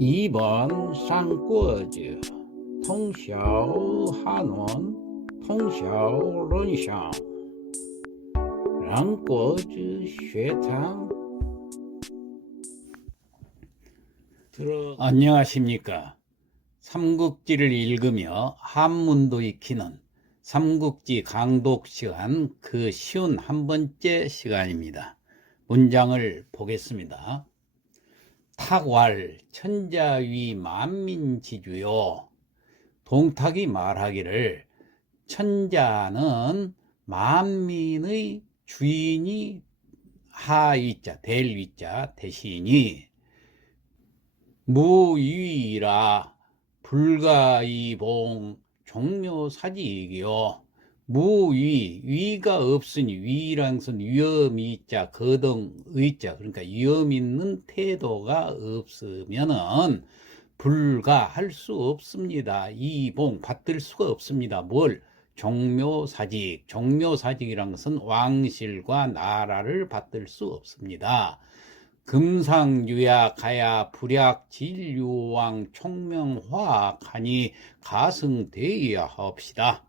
2번三国志通晓汉文通晓论想两国之学堂. 안녕하십니까. 삼국지를 읽으며 한문도 익히는 삼국지 강독 시간 그 쉬운 한 번째 시간입니다. 문장을 보겠습니다. 탁왈 천자위 만민지주요. 동탁이 말하기를 천자는 만민의 주인이 하위자 될 대신이 무위라 불가이봉 종묘사직이요. 무위, 위가 없으니 위라는 것은 위험이자 거동의자, 그러니까 위험 있는 태도가 없으면은 불가할 수 없습니다. 이봉 받들 수가 없습니다. 뭘? 종묘사직. 종묘사직이란 것은 왕실과 나라를 받들 수 없습니다. 금상유야 가야 불약 진류왕 총명화하니 가승되어야 합시다.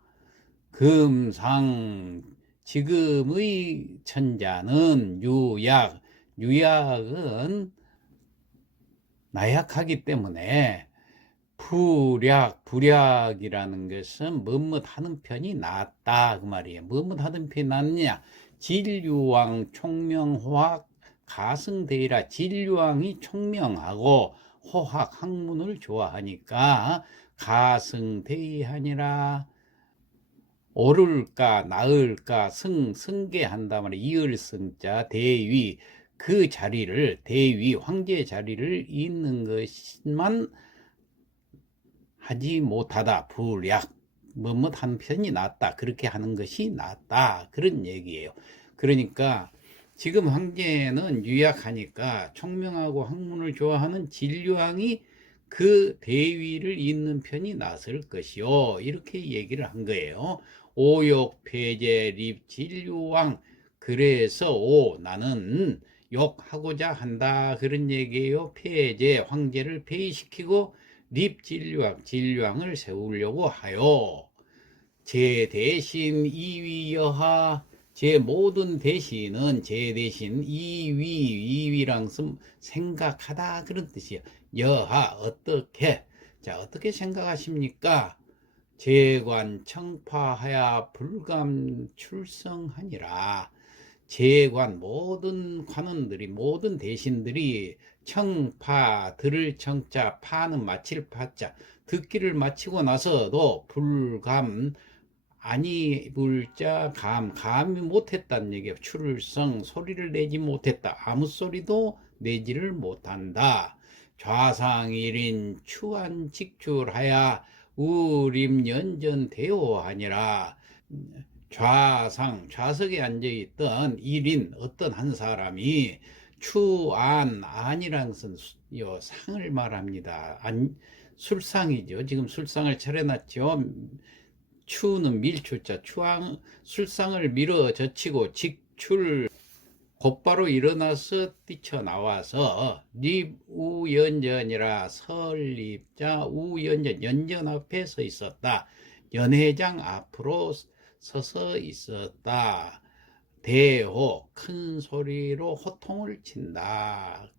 금상 지금의 천자는 유약은 나약하기 때문에 불약이라는 것은 뭐뭇하는 편이 낫다 그 말이에요. 뭐뭇하는 편이 낫느냐? 진류왕 총명화학 가승되리라. 진류왕이 총명하고 호학 학문을 좋아하니까 가승되이하니라. 옳을까 나을까 승계한다 말이야. 이을승자 대위 그 자리를 대위 황제 자리를 잇는 것만 하지 못하다. 불약 뭐한 편이 낫다. 그렇게 하는 것이 낫다. 그런 얘기예요. 그러니까 지금 황제는 유약하니까 총명하고 학문을 좋아하는 진류왕이 그 대위를 잇는 편이 낫을 것이요. 이렇게 얘기를 한 거예요. 오욕 폐제 립 진류왕. 그래서 나는 욕하고자 한다 그런 얘기예요. 폐제 황제를 폐위시키고 립 진류왕을 세우려고 하여. 제 대신 이위여하. 제 모든 대신은 제 대신 이위란 것은 생각하다 그런 뜻이에요. 여하 어떻게. 자, 어떻게 생각하십니까? 재관 청파하야 불감 출성하니라. 재관 모든 관원들이 모든 대신들이 청파 들을 청자 파는 마칠 파자 듣기를 마치고 나서도 불감 아니 불자 감이 못했다는 얘기예요. 출성 소리를 내지 못했다. 아무 소리도 내지를 못한다. 좌상일인 추한직출하야 우림연전대오하니라. 좌석에 앉아있던 일인 어떤 한 사람이 안이라는 것은 상을 말합니다. 술상이죠. 지금 술상을 차려놨죠. 추는 밀추자 술상을 밀어 젖히고 직출 곧바로 일어나서 뛰쳐나와서 립우연전이라 설립자 우연전 연전 앞에 서 있었다. 연회장 앞으로 서서 있었다. 대호 큰 소리로 호통을 친다.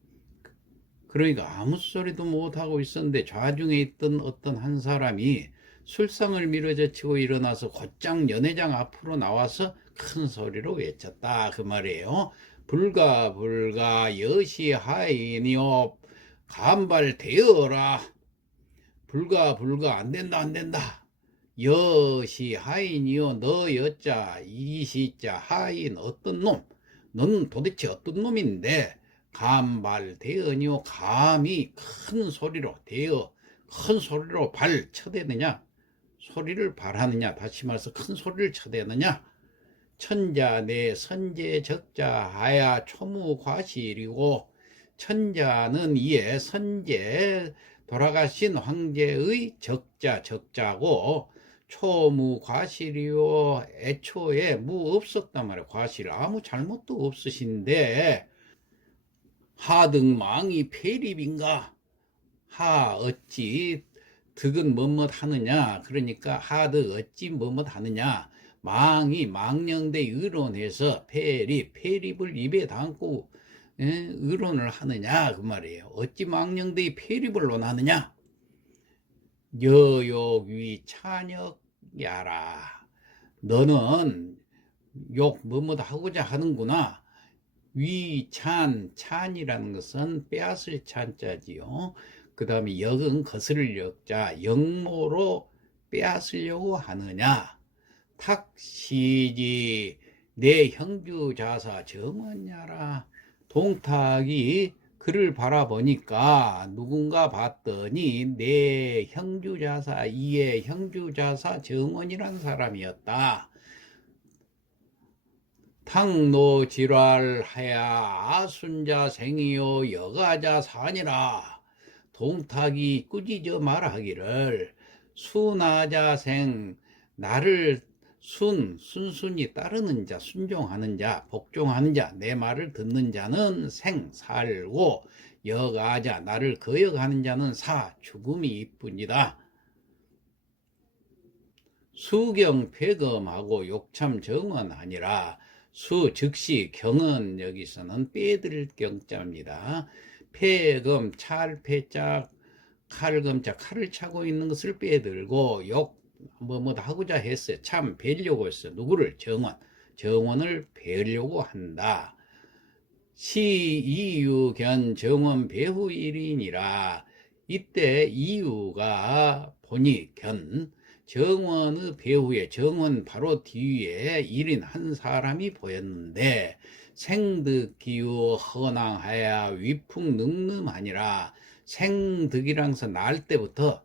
그러니까 아무 소리도 못하고 있었는데 좌중에 있던 어떤 한 사람이 술상을 밀어젖히고 일어나서 곧장 연회장 앞으로 나와서 큰 소리로 외쳤다 그 말이에요. 불가 여시하이니요 간발되어라. 불가 안된다. 여시하이니요 너 여자 이시자 하인 어떤 놈. 너는 도대체 어떤 놈인데 간발되어니요 감히 큰 소리로 큰 소리로 발 쳐대느냐. 소리를 발하느냐. 다시 말해서 큰 소리를 쳐대느냐. 천자 내 선제 적자 하야 초무과실이고 천자는 이에 선제 돌아가신 황제의 적자고 초무과실이요 애초에 무 없었단 말이에요. 과실 아무 잘못도 없으신데 하등망이 폐립인가 하 어찌 득은 뭐뭇 하느냐. 그러니까 하득 어찌 뭐뭇 하느냐. 망이 망령되 의론해서 폐립을 입에 담고 의론을 하느냐 그 말이에요. 어찌 망령되 폐립을 논하느냐. 여욕위 찬역야라. 너는 욕 뭐뭐다 하고자 하는구나. 찬이라는 것은 빼앗을 찬자지요. 그 다음에 역은 거스를 역자, 역모로 빼앗으려고 하느냐. 탁시지 내 형주자사 정원야라. 동탁이 그를 바라보니까 누군가 봤더니 내 형주자사, 이의 형주자사 정원이란 사람이었다. 탕노지랄하야 아순자 생이요 여가자 산이라. 동탁이 꾸짖어 말하기를 순하자생 나를 순순히 따르는 자, 순종하는 자, 복종하는 자, 내 말을 듣는 자는 생 살고 여가자 나를 거역하는 자는 사 죽음이 이뿐이다. 수경 폐검하고 욕참 정은 아니라 수 즉시 경은 여기서는 빼들 경자입니다. 폐검 찰폐자 칼검자 칼을 차고 있는 것을 빼들고 욕 뭐뭐다 하고자 했어요. 참 뵈려고 했어요. 누구를? 정원을 뵈려고 한다. 시이유견 정원 배후 일인이라. 이때 이유가 보니 견 정원의 배후에 정원 바로 뒤에 일인 한 사람이 보였는데 생득기우 헌황하야 위풍능름하니라. 생득이랑서 날 때부터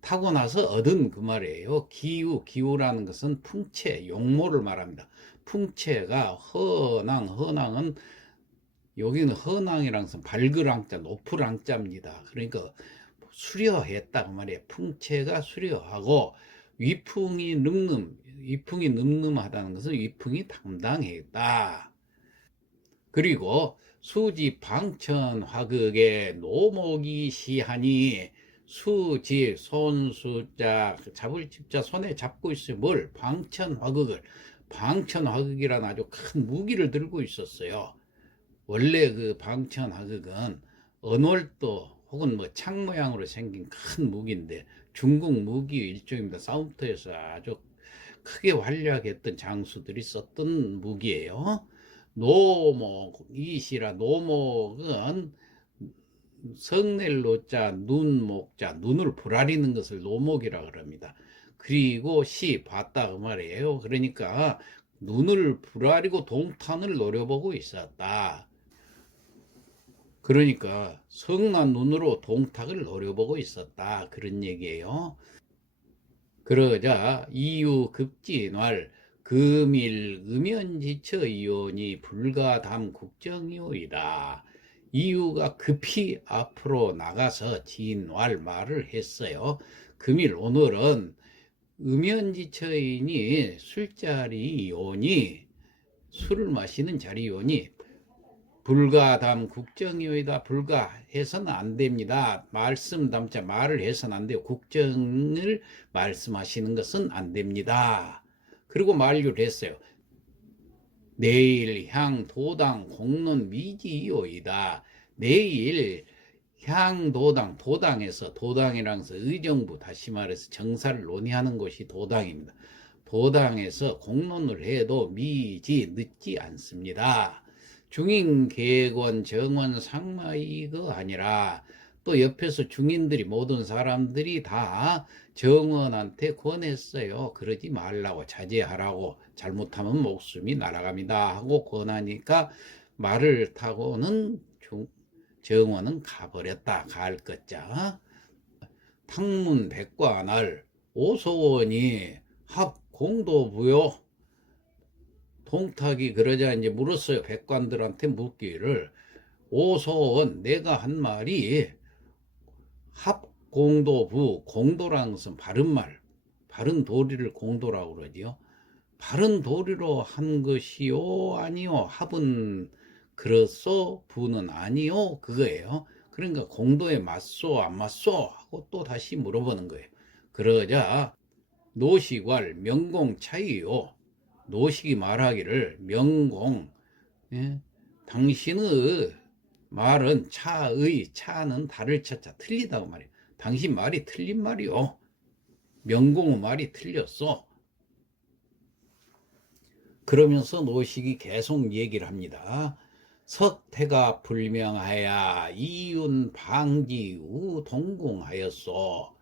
타고나서 얻은 그 말이에요. 기우라는 것은 풍채, 용모를 말합니다. 풍채가 헌황은 여기는 헌황이랑서 밝을항자, 높을항자입니다. 그러니까 수려했다 그 말이에요. 풍채가 수려하고 위풍이 늠름하다는 것은 위풍이 당당했다. 그리고 수지 방천 화극에 노목이 시하니 수지 손수자 잡을 집자 손에 잡고 있어요. 뭘? 방천 화극이라는 아주 큰 무기를 들고 있었어요. 원래 그 방천 화극은 언월도 혹은 뭐 창 모양으로 생긴 큰 무기인데 중국 무기 일종입니다. 싸움터에서 아주 크게 활약했던 장수들이 썼던 무기예요. 노목이시라. 노목은 성낼 노자 눈목자, 눈을 부라리는 것을 노목이라 그럽니다. 그리고 시 봤다 그 말이에요. 그러니까 눈을 부라리고 동탄을 노려보고 있었다. 그러니까 성난 눈으로 동탁을 노려보고 있었다 그런 얘기예요. 그러자 이유 급진왈 금일 음연지처 이온이 불가담 국정이오이다. 이유가 급히 앞으로 나가서 진왈 말을 했어요. 금일 오늘은 음연지처이니 술자리 이온이 술을 마시는 자리이오니 불가담 국정이오이다. 불가해서는 안 됩니다. 말씀 담자 말을 해서는 안 돼요. 국정을 말씀하시는 것은 안 됩니다. 그리고 만류를 했어요. 내일 향 도당 공론 미지이오이다. 내일 향 도당에서 도당이랑서 의정부 다시 말해서 정사를 논의하는 곳이 도당입니다. 도당에서 공론을 해도 미지 늦지 않습니다. 중인 계권 정원 상마이가 아니라 또 옆에서 중인들이 모든 사람들이 다 정원한테 권했어요. 그러지 말라고, 자제하라고, 잘못하면 목숨이 날아갑니다 하고 권하니까 말을 타고는 정원은 가버렸다. 갈 것자. 탕문 백관할 오소원이 합공도부요. 동탁이 그러자 이제 물었어요. 백관들한테 묻기를 오소원 내가 한 말이 합공도부, 공도라는 것은 바른말, 바른 도리를 공도라고 그러지요. 바른 도리로 한 것이요 아니요. 합은 그렇소 부는 아니요 그거예요. 그러니까 공도에 맞소 안 맞소 하고 또 다시 물어보는 거예요. 그러자 노식왈 명공 차이요. 노식이 말하기를 명공, 예? 당신의 말은 차의, 차는 다를 차차 틀리다고 말이에요. 당신 말이 틀린 말이요. 명공의 말이 틀렸어. 그러면서 노식이 계속 얘기를 합니다. 석태가 불명하야 이윤 방지우 동공하였소.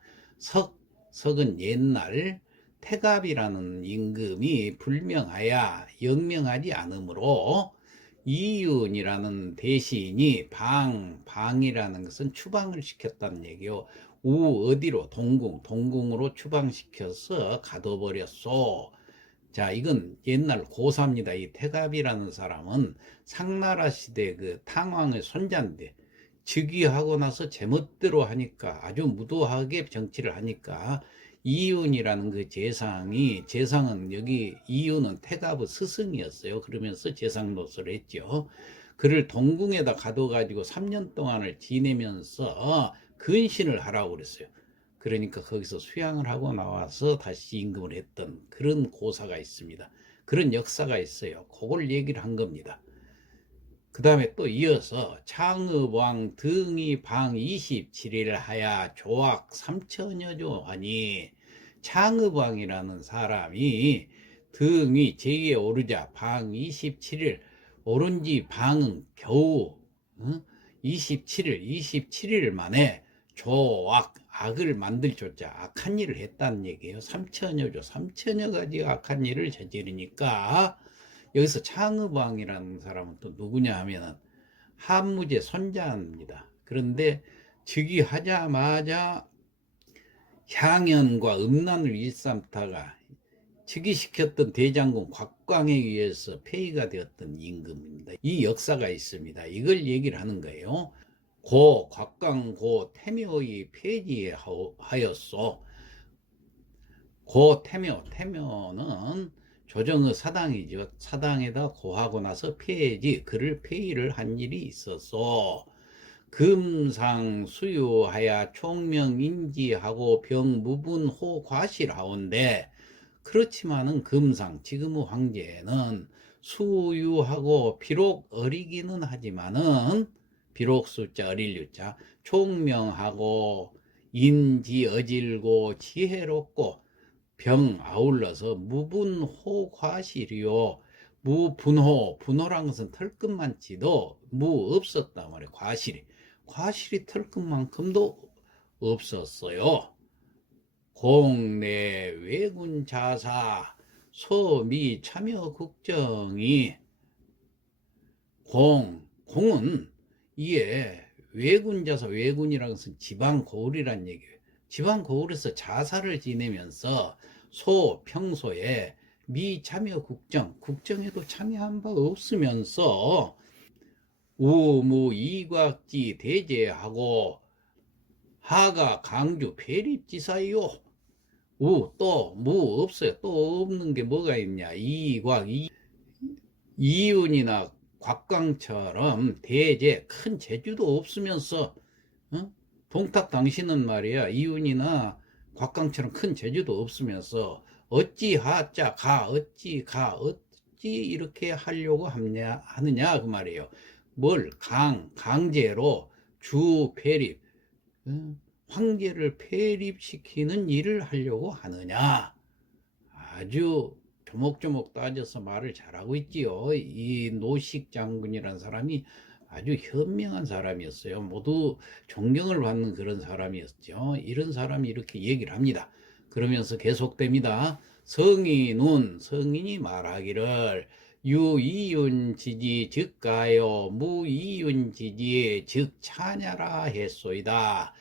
석은 옛날 태갑이라는 임금이 불명하야 영명하지 않으므로 이윤이라는 대신이 방이라는 것은 추방을 시켰다는 얘기요. 어디로? 동궁으로 추방시켜서 가둬버렸소. 자, 이건 옛날 고사입니다. 이 태갑이라는 사람은 상나라 시대 그 탕왕의 손자인데 즉위하고 나서 제멋대로 하니까 아주 무도하게 정치를 하니까 이윤이라는 그 재상은 여기 이윤은 태갑의 스승이었어요. 그러면서 재상 노릇을 했죠. 그를 동궁에다 가둬가지고 3년 동안을 지내면서 근신을 하라고 그랬어요. 그러니까 거기서 수양을 하고 나와서 다시 임금을 했던 그런 고사가 있습니다. 그런 역사가 있어요. 그걸 얘기를 한 겁니다. 그 다음에 또 이어서 창의왕 등이 방 27일 하야 조악 3천여조 하니, 창의왕이라는 사람이 등이 제위에 오르자 방 27일 오른 지 방은 겨우 27일 만에 조악, 악을 만들 조자 악한 일을 했다는 얘기예요. 3천여 가지 악한 일을 저지르니까, 여기서 창의왕이라는 사람은 또 누구냐 하면은 한무제 손자입니다. 그런데 즉위하자마자 향연과 음란을 일삼다가 즉위시켰던 대장군 곽광에 의해서 폐위가 되었던 임금입니다. 이 역사가 있습니다. 이걸 얘기를 하는 거예요. 곽광 태묘의 폐지하였소. 태묘는 조정의 사당이죠. 사당에다 고하고 나서 그를 폐위를 한 일이 있어서 금상 수유하야 총명인지하고 병무분호 과실하온데, 그렇지만은 금상 지금의 황제는 수유하고 비록 어리기는 하지만은, 비록 숫자 어릴 유자, 총명하고 인지 어질고 지혜롭고 병 아울러서 무분호 과실이요. 분호란 것은 털끝만치도 없었다 말이에요. 과실이 털끝만큼도 없었어요. 공내 왜군 자사 소미 참여 국정이, 공은 이에 왜군자사, 왜군이라는 것은 지방 고을이란 얘기예요. 지방 고을에서 자사를 지내면서 평소에 미참여 국정에도 참여한 바 없으면서 우무 이곽지 대제하고 하가 강주 폐립지사요. 또 없어요. 또 없는 게 뭐가 있냐? 이윤이나 곽광처럼 대제 큰 재주도 없으면서, 동탁 당신은 말이야, 이윤이나 곽광처럼 큰 재주도 없으면서 어찌 이렇게 하려고 하느냐 그 말이에요. 뭘 강제로 주 폐립, 황제를 폐립시키는 일을 하려고 하느냐. 아주 조목조목 따져서 말을 잘하고 있지요. 이 노식 장군이라는 사람이 아주 현명한 사람이었어요. 모두 존경을 받는 그런 사람이었죠. 이런 사람이 이렇게 얘기를 합니다. 그러면서 계속됩니다. 성인이 말하기를 유이윤지지 즉가요 무이윤지지 즉 차냐라 했소이다.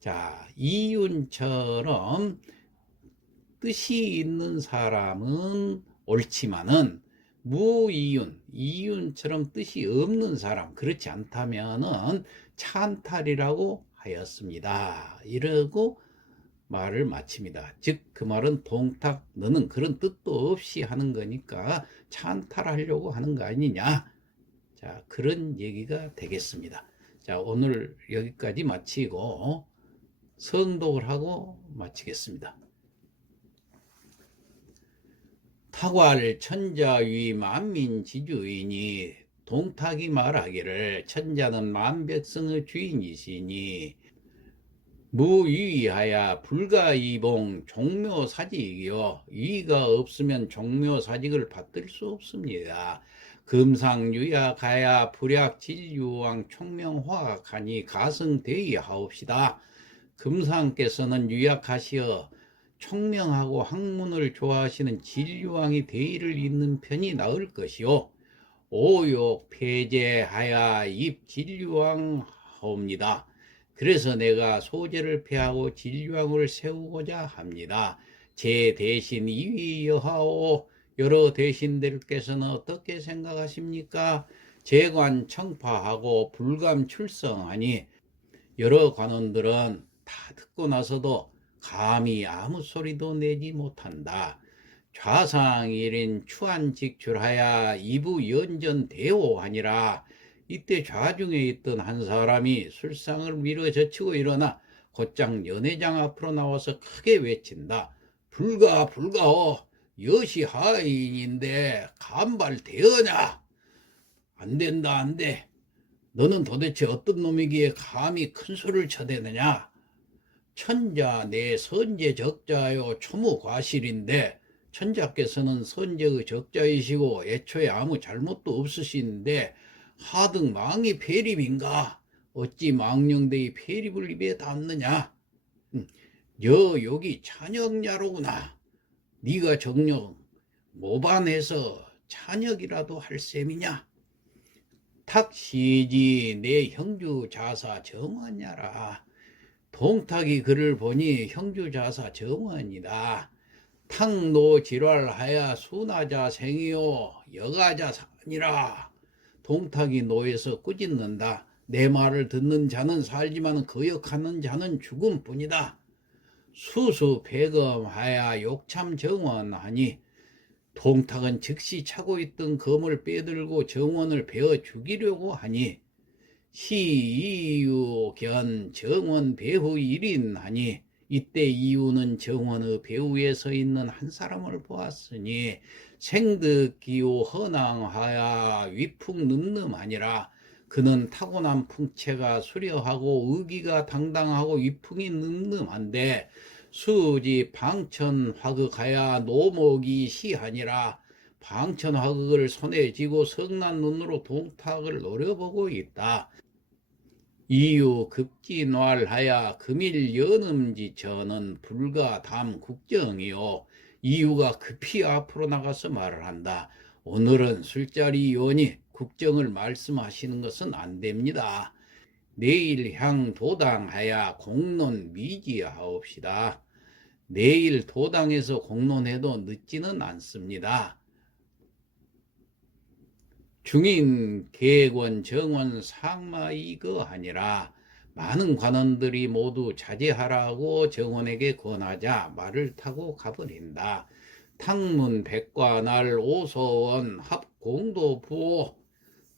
자, 이윤처럼 뜻이 있는 사람은 옳지만은 이윤처럼 뜻이 없는 사람, 그렇지 않다면은 찬탈이라고 하였습니다. 이러고 말을 마칩니다. 즉 그 말은 동탁 너는 그런 뜻도 없이 하는 거니까 찬탈하려고 하는 거 아니냐. 자, 그런 얘기가 되겠습니다. 자, 오늘 여기까지 마치고 성독을 하고 마치겠습니다. 타괄 천자위 만민지주이니 동탁이 말하기를 천자는 만백성의 주인이시니 무유의하야 불가이봉 종묘사직이요 유의가 없으면 종묘사직을 받들 수 없습니다. 금상유야가야 불약진유왕 총명화학하니 가성대의하옵시다. 금상께서는 유약하시어 총명하고 학문을 좋아하시는 진류왕이 대의를 잇는 편이 나을 것이요 오욕 폐제하야 입진류왕 하옵니다. 그래서 내가 소제를 폐하고 진류왕을 세우고자 합니다. 제 대신 이위여하오 여러 대신들께서는 어떻게 생각하십니까? 재관 청파하고 불감 출성하니 여러 관원들은 다 듣고 나서도 감히 아무 소리도 내지 못한다. 좌상일인 추한직출하야 이부 연전대오하니라. 이때 좌중에 있던 한 사람이 술상을 밀어젖히고 일어나 곧장 연회장 앞으로 나와서 크게 외친다. 불가하오. 여시 하인인데 간발되어냐? 안된다 안돼. 너는 도대체 어떤 놈이기에 감히 큰 소리를 쳐대느냐? 천자 내 선제 적자요 초무과실인데 천자께서는 선제의 적자이시고 애초에 아무 잘못도 없으신데 하등 망이 폐립인가? 어찌 망령되이 폐립을 입에 담느냐? 여기 찬역야로구나. 네가 정녕 모반해서 찬역이라도 할 셈이냐? 탁시지 내 형주 자사 정원야라. 동탁이 글을 보니 형주 자사 정원이다. 탁노 지랄하야 수나자 생이요 여가자 산이라. 동탁이 노에서 꾸짖는다. 내 말을 듣는 자는 살지만 거역하는 자는 죽음뿐이다. 수수배검하야 욕참 정원하니 동탁은 즉시 차고 있던 검을 빼들고 정원을 베어 죽이려고 하니 시이유견 정원 배후 1인 하니 이때 이유는 정원의 배후에 서 있는 한 사람을 보았으니 생득기호 헌황하야 위풍늠름하니라. 그는 타고난 풍채가 수려하고 의기가 당당하고 위풍이 늠름한데 수지 방천화극하야 노목이 시하니라. 방천화극을 손에 쥐고 성난 눈으로 동탁을 노려보고 있다. 이유 급진왈하야 금일 연음지처는 불가담 국정이요. 이유가 급히 앞으로 나가서 말을 한다. 오늘은 술자리 요원이 국정을 말씀하시는 것은 안 됩니다. 내일 향 도당하야 공론 미지하옵시다. 내일 도당에서 공론해도 늦지는 않습니다. 중인 계권 정원 상마 이거 아니라 많은 관원들이 모두 자제하라고 정원에게 권하자 말을 타고 가버린다. 탕문 백관할 오소원 합공도 부호.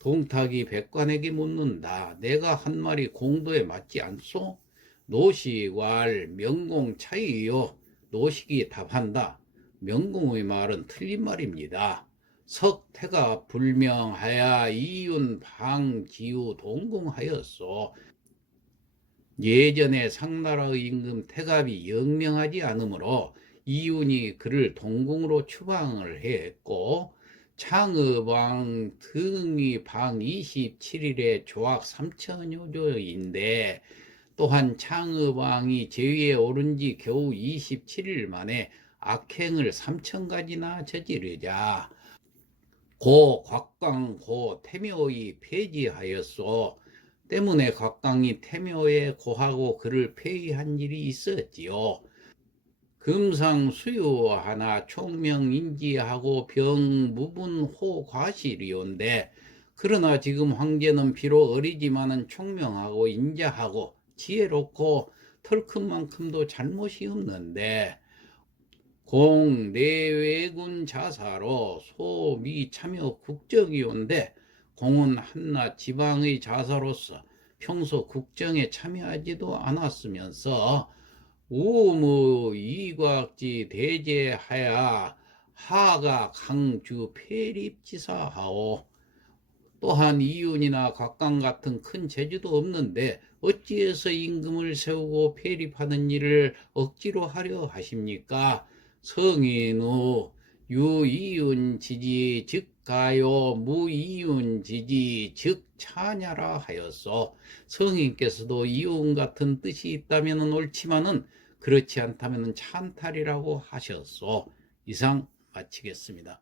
동탁이 백관에게 묻는다. 내가 한 말이 공도에 맞지 않소? 노식왈 명공 차이요. 노식이 답한다. 명공의 말은 틀린 말입니다. 석태가 불명하야 이윤 방지우 동공하였소. 예전에 상나라의 임금 태갑이 영명하지 않으므로 이윤이 그를 동공으로 추방을 했고 창의왕 등이 방 27일에 조약 3천여조인데 또한 창의왕이 제위에 오른 지 겨우 27일 만에 악행을 3천가지나 저지르자 고 곽강 고 태묘이 폐지하였소. 때문에 곽강이 태묘에 고하고 그를 폐위한 일이 있었지요. 금상 수유하나 총명인지하고 병무분호 과실이온데 그러나 지금 황제는 비록 어리지만은 총명하고 인자하고 지혜롭고 털큰 만큼도 잘못이 없는데 공 내외군 자사로 소미 참여 국정이온데 공은 한낱 지방의 자사로서 평소 국정에 참여하지도 않았으면서 우무 이곽지 대제하야 하가 강주 폐립지사하오. 또한 이윤이나 각강 같은 큰 재주도 없는데 어찌해서 임금을 세우고 폐립하는 일을 억지로 하려 하십니까? 성인후 유이윤 지지 즉 가요, 무이윤 지지 즉 차냐라 하였소. 성인께서도 이윤 같은 뜻이 있다면 옳지만은 그렇지 않다면 찬탈이라고 하셨소. 이상 마치겠습니다.